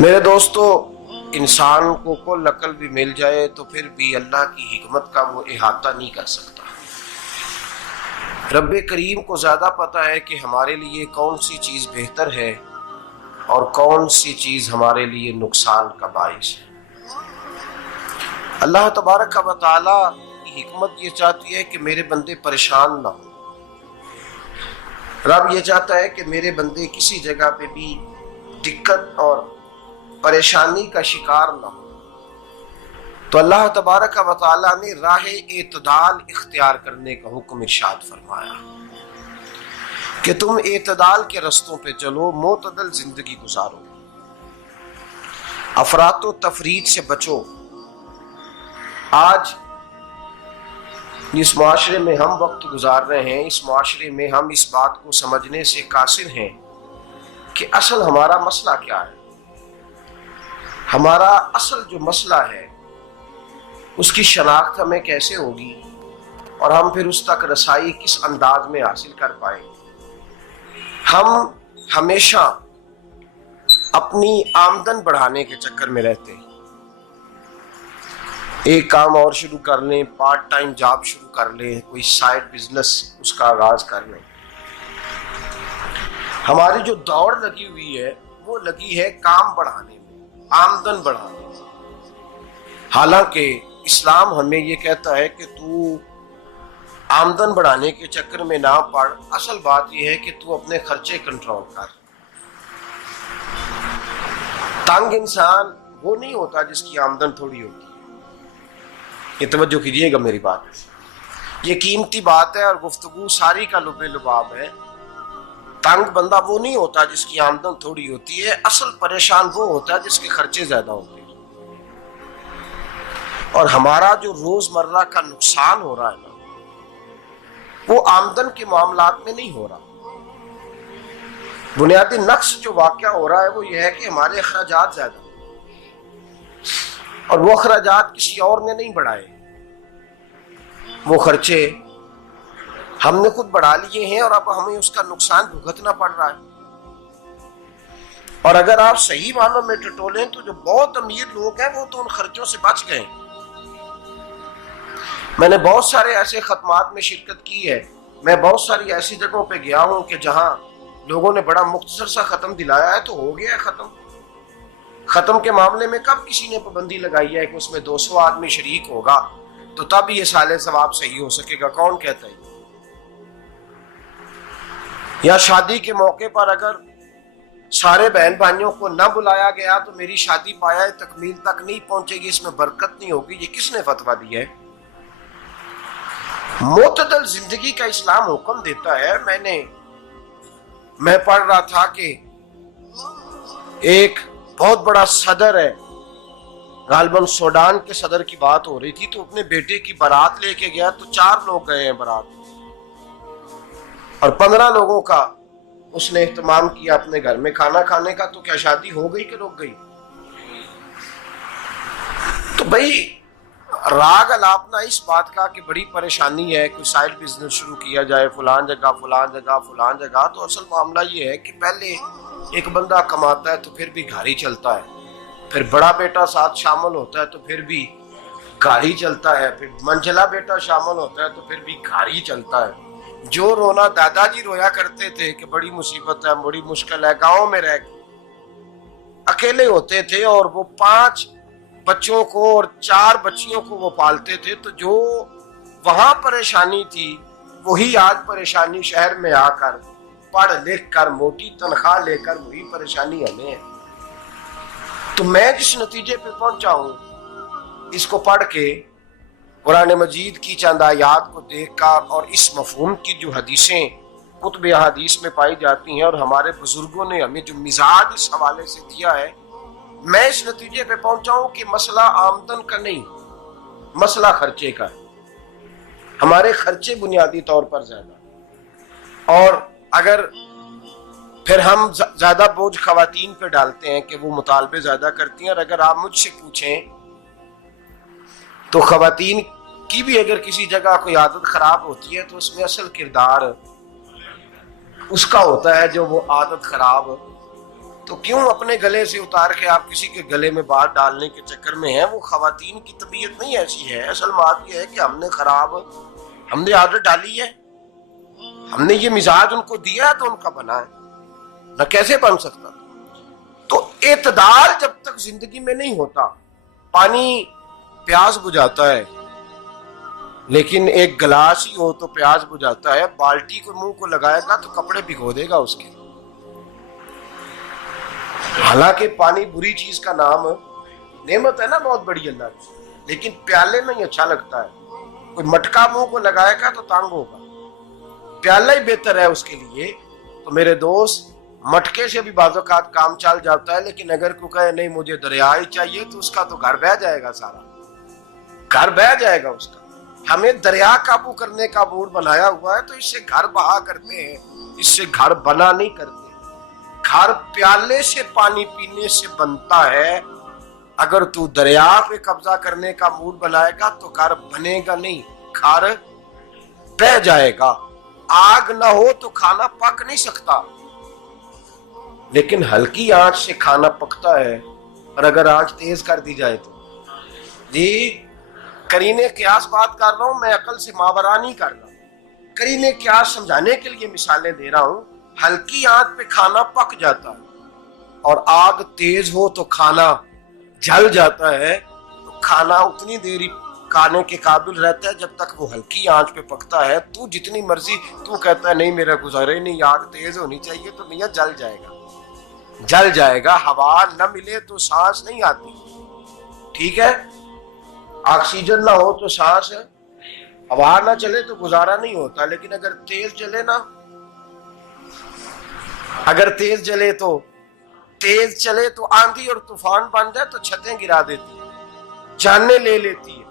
میرے دوستو، انسان کو کل عقل بھی مل جائے تو پھر بھی اللہ کی حکمت کا وہ احاطہ نہیں کر سکتا۔ رب کریم کو زیادہ پتہ ہے کہ ہمارے لیے کون سی چیز بہتر ہے اور کون سی چیز ہمارے لیے نقصان کا باعث ہے۔ اللہ تبارک و تعالی کی حکمت یہ چاہتی ہے کہ میرے بندے پریشان نہ ہوں۔ رب یہ چاہتا ہے کہ میرے بندے کسی جگہ پہ بھی دقت اور پریشانی کا شکار نہ ہو، تو اللہ تبارک و تعالی نے راہ اعتدال اختیار کرنے کا حکم ارشاد فرمایا کہ تم اعتدال کے رستوں پہ چلو، معتدل زندگی گزارو، افراط و تفریط سے بچو۔ آج جس معاشرے میں ہم وقت گزار رہے ہیں، اس معاشرے میں ہم اس بات کو سمجھنے سے قاصر ہیں کہ اصل ہمارا مسئلہ کیا ہے۔ ہمارا اصل جو مسئلہ ہے اس کی شناخت ہمیں کیسے ہوگی اور ہم پھر اس تک رسائی کس انداز میں حاصل کر پائیں۔ ہم ہمیشہ اپنی آمدن بڑھانے کے چکر میں رہتے ہیں، ایک کام اور شروع کر لیں، پارٹ ٹائم جاب شروع کر لیں، کوئی سائیڈ بزنس اس کا آغاز کر لیں۔ ہماری جو دوڑ لگی ہوئی ہے وہ لگی ہے کام بڑھانے میں، آمدن بڑھانے میں، حالانکہ اسلام ہمیں یہ کہتا ہے کہ تو آمدن بڑھانے کے چکر میں نہ پڑ، اصل بات یہ ہے کہ تو اپنے خرچے کنٹرول کر۔ تنگ انسان وہ نہیں ہوتا جس کی آمدن تھوڑی ہوتی ہے، یہ توجہ کیجیے گا میری بات، یہ قیمتی بات ہے اور گفتگو ساری کا لب لباب ہے۔ تنگ بندہ وہ نہیں ہوتا جس کی آمدن تھوڑی ہوتی ہے، اصل پریشان وہ ہوتا ہے جس کے خرچے زیادہ ہوتے ہیں۔ اور ہمارا جو روزمرہ کا نقصان ہو رہا ہے نا، وہ آمدن کے معاملات میں نہیں ہو رہا۔ بنیادی نقص جو واقعہ ہو رہا ہے وہ یہ ہے کہ ہمارے اخراجات زیادہ ہیں، اور وہ اخراجات کسی اور نے نہیں بڑھائے، وہ خرچے ہم نے خود بڑھا لیے ہیں اور اب ہمیں اس کا نقصان بھگتنا پڑ رہا ہے۔ اور اگر آپ صحیح معنوں میں ٹٹولیں تو جو بہت امیر لوگ ہیں وہ تو ان خرچوں سے بچ گئے۔ میں نے بہت سارے ایسے ختمات میں شرکت کی ہے، میں بہت ساری ایسی جگہوں پہ گیا ہوں کہ جہاں لوگوں نے بڑا مختصر سا ختم دلایا ہے تو ہو گیا ہے ختم۔ ختم کے معاملے میں کب کسی نے پابندی لگائی ہے کہ اس میں 200 آدمی شریک ہوگا تو تب یہ سال ثواب صحیح ہو سکے گا؟ کون کہتا ہے؟ یا شادی کے موقع پر اگر سارے بہن بھائیوں کو نہ بلایا گیا تو میری شادی پایہ تکمیل تک نہیں پہنچے گی، اس میں برکت نہیں ہوگی، یہ کس نے فتویٰ دیا ہے؟ معتدل زندگی کا اسلام حکم دیتا ہے۔ میں پڑھ رہا تھا کہ ایک بہت بڑا صدر ہے، غالباً سوڈان کے صدر کی بات ہو رہی تھی، تو اپنے بیٹے کی بارات لے کے گیا تو 4 لوگ گئے ہیں بارات، اور 15 لوگوں کا اس نے اہتمام کیا اپنے گھر میں کھانا کھانے کا۔ تو کیا شادی ہو گئی کہ رک گئی؟ تو بھائی راگ الاپنا اس بات کا کہ بڑی پریشانی ہے، کوئی سائیڈ بزنس شروع کیا جائے فلان جگہ فلان جگہ فلان جگہ، تو اصل معاملہ یہ ہے کہ پہلے ایک بندہ کماتا ہے تو پھر بھی گھر ہی چلتا ہے، پھر بڑا بیٹا ساتھ شامل ہوتا ہے تو پھر بھی گھر ہی چلتا ہے، پھر منجلا بیٹا شامل ہوتا ہے تو پھر بھی گھر ہی چلتا ہے۔ جو رونا دادا جی رویا کرتے تھے کہ بڑی مصیبت ہے، بڑی مشکل ہے، گاؤں میں رہ اکیلے ہوتے تھے اور وہ 5 بچوں کو اور 4 بچیوں کو وہ پالتے تھے، تو جو وہاں پریشانی تھی وہی آج پریشانی شہر میں آ کر پڑھ لکھ کر موٹی تنخواہ لے کر وہی پریشانی ہمیں ہے۔ تو میں جس نتیجے پہ پہنچا ہوں اس کو پڑھ کے، قرآن مجید کی چند آیات کو دیکھ کر اور اس مفہوم کی جو حدیثیں کتب احادیث میں پائی جاتی ہیں اور ہمارے بزرگوں نے ہمیں جو مزاج اس حوالے سے دیا ہے، میں اس نتیجے پہ پہنچا ہوں کہ مسئلہ آمدن کا نہیں، مسئلہ خرچے کا ہے۔ ہمارے خرچے بنیادی طور پر زیادہ، اور اگر پھر ہم زیادہ بوجھ خواتین پہ ڈالتے ہیں کہ وہ مطالبے زیادہ کرتی ہیں، اور اگر آپ مجھ سے پوچھیں تو خواتین کی بھی اگر کسی جگہ کوئی عادت خراب ہوتی ہے تو اس میں اصل کردار اس کا ہوتا ہے جو وہ عادت خراب تو کیوں اپنے گلے سے اتار کے آپ کسی کے گلے میں بات ڈالنے کے چکر میں ہیں؟ وہ خواتین کی طبیعت نہیں ایسی ہے. اصل بات یہ ہے کہ ہم نے عادت ڈالی ہے، ہم نے یہ مزاج ان کو دیا ہے تو ان کا بنا ہے، نہ کیسے بن سکتا. تو اعتدال جب تک زندگی میں نہیں ہوتا، پانی پیاس بجھاتا ہے لیکن ایک گلاس ہی ہو تو پیاس بجھاتا ہے، بالٹی کو منہ کو لگائے گا تو کپڑے بھگو دے گا اس کے. حالانکہ پانی بری چیز کا نام نعمت ہے نا بہت بڑی اللہ کی، لیکن پیالے میں ہی اچھا لگتا ہے. کوئی مٹکا منہ کو لگائے گا تو تانگ ہوگا، پیالہ ہی بہتر ہے اس کے لیے. تو میرے دوست، مٹکے سے بھی بعض اوقات کام چل جاتا ہے، لیکن اگر کوئی کہے نہیں مجھے دریا ہی چاہیے تو اس کا تو گھر بہ جائے گا، سارا گھر بہ جائے گا اس کا. ہمیں دریا قابو کرنے کا موڈ بنایا ہوا ہے تو اس سے گھر بہا کرتے ہیں، اس سے گھر بنا نہیں کرتے. گھر پیالے سے پانی پینے سے بنتا ہے. اگر تو دریا پہ قبضہ کرنے کا موڈ بنائے گا تو گھر بنے گا نہیں، گھر بہ جائے گا. آگ نہ ہو تو کھانا پک نہیں سکتا، لیکن ہلکی آنچ سے کھانا پکتا ہے. اور اگر آنچ تیز کر دی جائے تو جی قرینے قیاس بات کر رہا ہوں، میں عقل سے ماورا نہیں کر رہا. قرینے قیاس سمجھانے کے لیے مثالیں دے رہا ہوں. ہلکی آنچ پہ کھانا پک جاتا ہے اور آگ تیز ہو تو کھانا جل جاتا ہے. تو کھانا اتنی دیر کھانے کے قابل رہتا ہے جب تک وہ ہلکی آنچ پہ پکتا ہے. تو جتنی مرضی تو کہتا ہے نہیں میرا گزارے نہیں، آگ تیز ہونی چاہیے، تو میاں جل جائے گا، جل جائے گا. ہوا نہ ملے تو سانس نہیں آتی، ٹھیک ہے؟ آکسیجن نہ ہو تو سانس ہے، ہوا نہ چلے تو گزارا نہیں ہوتا. لیکن اگر تیز جلے نا، اگر تیز جلے تو تیز چلے تو آندھی اور طوفان بن جائے تو چھتیں گرا دیتی ہے، جانیں لے لیتی ہے.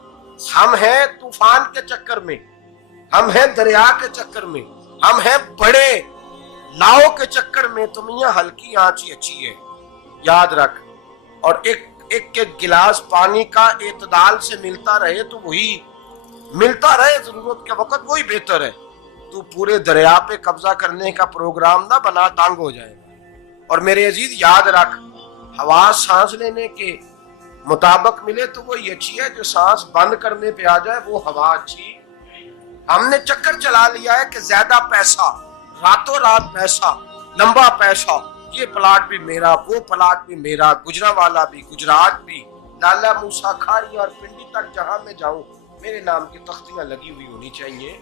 ہم ہیں طوفان کے چکر میں، ہم ہیں دریا کے چکر میں، ہم ہیں بڑے لاؤ کے چکر میں. تو میاں ہلکی آنچ ہی اچھی ہے، یاد رکھ. اور ایک گلاس پانی کا اعتدال سے ملتا رہے تو وہی ملتا رہے، ضرورت کے وقت وہی بہتر ہے. تو پورے دریا پہ قبضہ کرنے کا پروگرام نہ بنا، تانگ ہو جائے گا. اور میرے عزیز یاد رکھ، ہوا سانس لینے کے مطابق ملے تو وہی اچھی ہے، جو سانس بند کرنے پہ آ جائے وہ ہوا اچھی. ہم نے چکر چلا لیا ہے کہ زیادہ پیسہ، راتوں رات پیسہ، لمبا پیسہ، یہ پلاٹ بھی میرا، وہ پلاٹ بھی میرا، گجرانوالا بھی، گجرات بھی، لالا موسیٰ کھاری اور پنڈی تک جہاں میں جاؤں میرے نام کی تختیاں لگی ہوئی ہونی چاہیے.